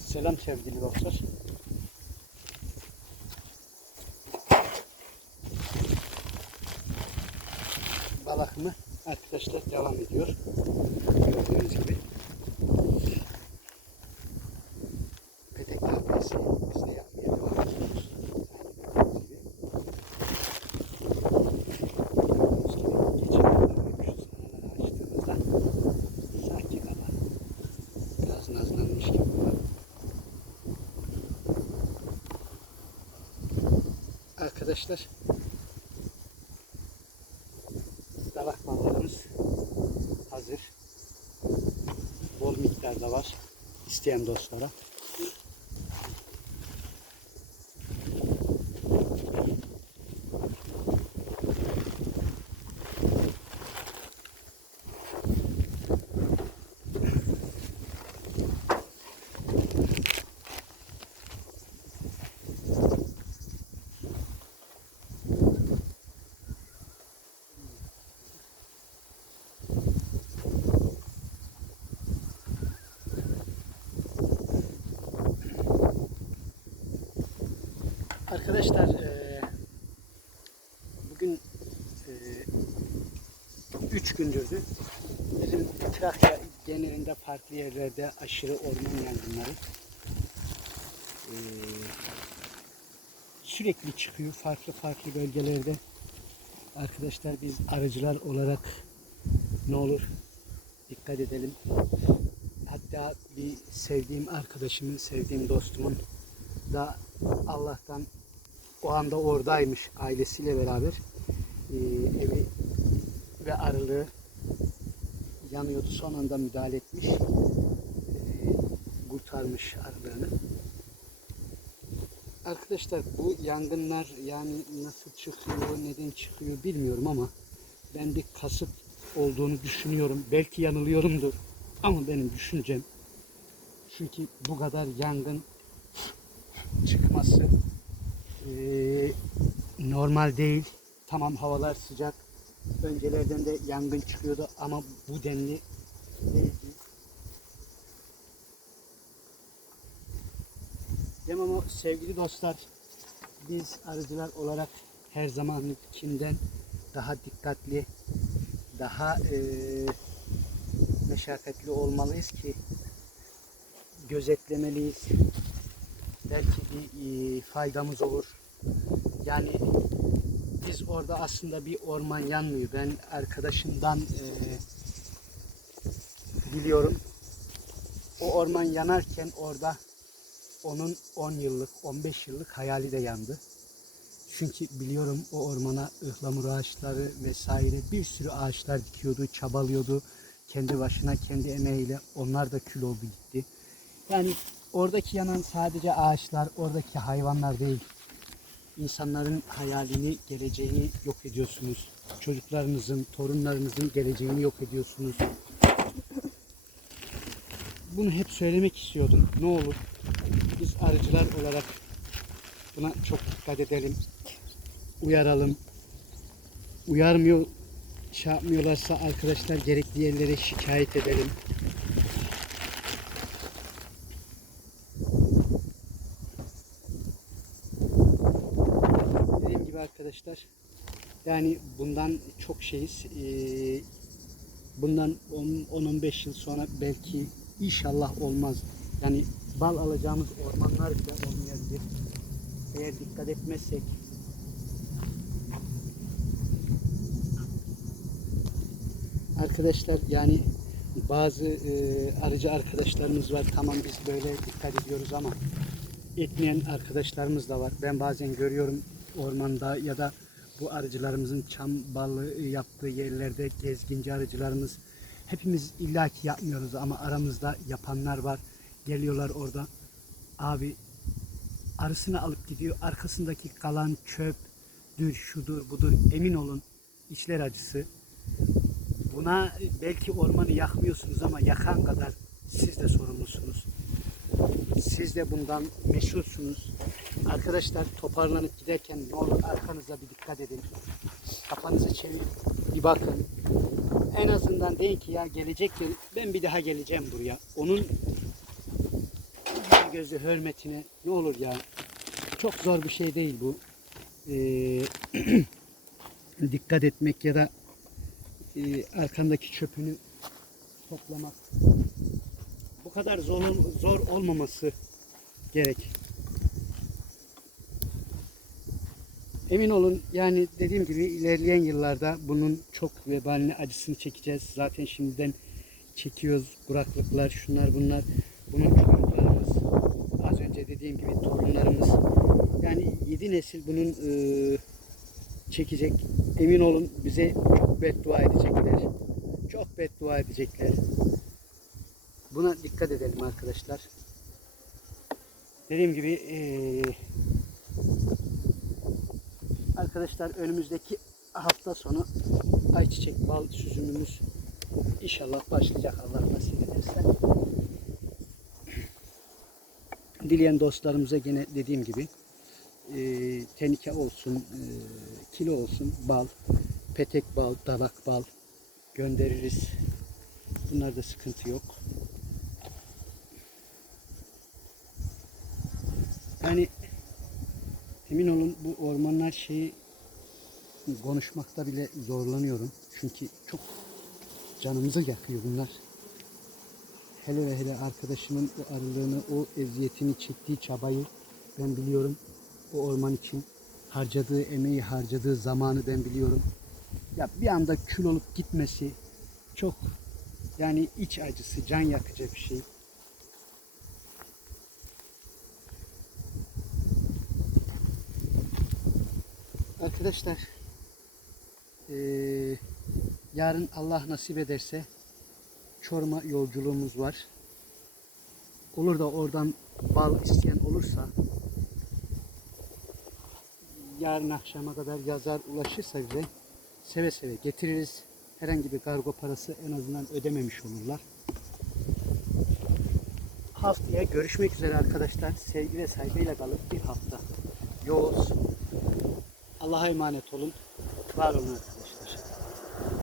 Selam sevgili dostlar. Balakımı arkadaşlar devam ediyor. Gördüğünüz gibi. Petek takviyesi biz de yapmaya devam ediyoruz. Aynı gördüğünüz gibi. Gördüğünüz gibi gece şu sanaları açtığımızda sakin ama biraz nazlanmış gibi var. Arkadaşlar dalak ballarımız hazır. Bol miktarda var. İsteyen dostlara. Arkadaşlar eee, bugün eee, üç gündürdü. Bizim Trakya genelinde farklı yerlerde aşırı orman yangınları eee, sürekli çıkıyor farklı farklı bölgelerde. Arkadaşlar biz arıcılar olarak ne olur dikkat edelim. Hatta bir sevdiğim arkadaşımın, sevdiğim dostumun da Allah'tan o anda oradaymış ailesiyle beraber Ee, evi ve arılığı yanıyordu. Son anda müdahale etmiş. Ee, kurtarmış arılığını. Arkadaşlar bu yangınlar yani nasıl çıkıyor, neden çıkıyor bilmiyorum ama ben bir kasıt olduğunu düşünüyorum. Belki yanılıyorumdur ama benim düşüncem çünkü bu kadar yangın çıkması eee, normal değil. Tamam havalar sıcak. Öncelerden de yangın çıkıyordu ama bu denli değildi. Dem ama sevgili dostlar biz arıcılar olarak her zamankinden daha dikkatli, daha eee meşakkatli olmalıyız ki gözetlemeliyiz belki bir e, faydamız olur. Yani biz orada aslında bir orman yanmıyor. Ben arkadaşımdan e, biliyorum. O orman yanarken orada onun 10 yıllık, 15 yıllık hayali de yandı. Çünkü biliyorum o ormana ıhlamur ağaçları vesaire bir sürü ağaçlar dikiyordu, çabalıyordu. Kendi başına, kendi emeğiyle onlar da kül oldu gitti. Yani oradaki yanan sadece ağaçlar, oradaki hayvanlar değil. İnsanların hayalini, geleceğini yok ediyorsunuz. Çocuklarınızın, torunlarınızın geleceğini yok ediyorsunuz. Bunu hep söylemek istiyordum. Ne olur biz arıcılar olarak buna çok dikkat edelim. Uyaralım. Uyarmıyor, şey yapmıyorlarsa arkadaşlar gerekli yerlere şikayet edelim. Dediğim gibi arkadaşlar yani bundan çok şeyiz. Ee, bundan 10-15 yıl sonra belki inşallah olmaz. Yani bal alacağımız ormanlar bile olmayabilir. Eğer dikkat etmezsek Arkadaşlar yani bazı e, arıcı arkadaşlarımız var. Tamam biz böyle dikkat ediyoruz ama etmeyen arkadaşlarımız da var. Ben bazen görüyorum ormanda ya da bu arıcılarımızın çam balı yaptığı yerlerde gezginci arıcılarımız hepimiz illaki yapmıyoruz ama aramızda yapanlar var. Geliyorlar orada abi arısını alıp gidiyor. Arkasındaki kalan çöpdür, şudur, budur emin olun içler acısı. Buna belki ormanı yakmıyorsunuz ama yakan kadar siz de sorumlusunuz. Siz de bundan meşhursunuz. Arkadaşlar toparlanıp giderken ne olur arkanıza bir dikkat edin. Kafanızı çevirip bir bakın. en azından deyin ki ya gelecek yıl ben bir daha geleceğim buraya. Onun gözü hürmetine ne olur ya. Çok zor bir şey değil bu. Ee, dikkat etmek ya da e, arkandaki çöpünü toplamak. Kadar zor, zor olmaması gerek. Emin olun yani dediğim gibi ilerleyen yıllarda bunun çok vebalini acısını çekeceğiz. Zaten şimdiden çekiyoruz kuraklıklar şunlar bunlar. Bunun çocuklarımız az önce dediğim gibi torunlarımız yani yedi nesil bunun e, çekecek. Emin olun bize çok beddua edecekler. Çok beddua edecekler. Buna dikkat edelim arkadaşlar. Dediğim gibi eee Arkadaşlar önümüzdeki hafta sonu ayçiçek bal süzümümüz inşallah başlayacak Allah nasip ederse. Dileyen dostlarımıza gene dediğim gibi e, tenike olsun, e, kilo olsun bal, petek bal, dalak bal göndeririz. Bunlarda sıkıntı yok. Yani Emin olun bu ormanlar şeyi konuşmakta bile zorlanıyorum. Çünkü çok canımızı yakıyor bunlar. Hele ve hele arkadaşımın o arılığını, o eziyetini çektiği çabayı ben biliyorum. O orman için harcadığı emeği, harcadığı zamanı ben biliyorum. Ya bir anda kül olup gitmesi çok yani iç acısı, can yakıcı bir şey. Arkadaşlar eee, yarın Allah nasip ederse Çorum'a yolculuğumuz var. Olur da oradan bal isteyen olursa yarın akşama kadar yazar ulaşırsa bize seve seve getiririz. Herhangi bir kargo parası en azından ödememiş olurlar. Haftaya görüşmek üzere arkadaşlar. Sevgi ve saygıyla kalın bir hafta. Yoğuz. Allah'a emanet olun. Var olun.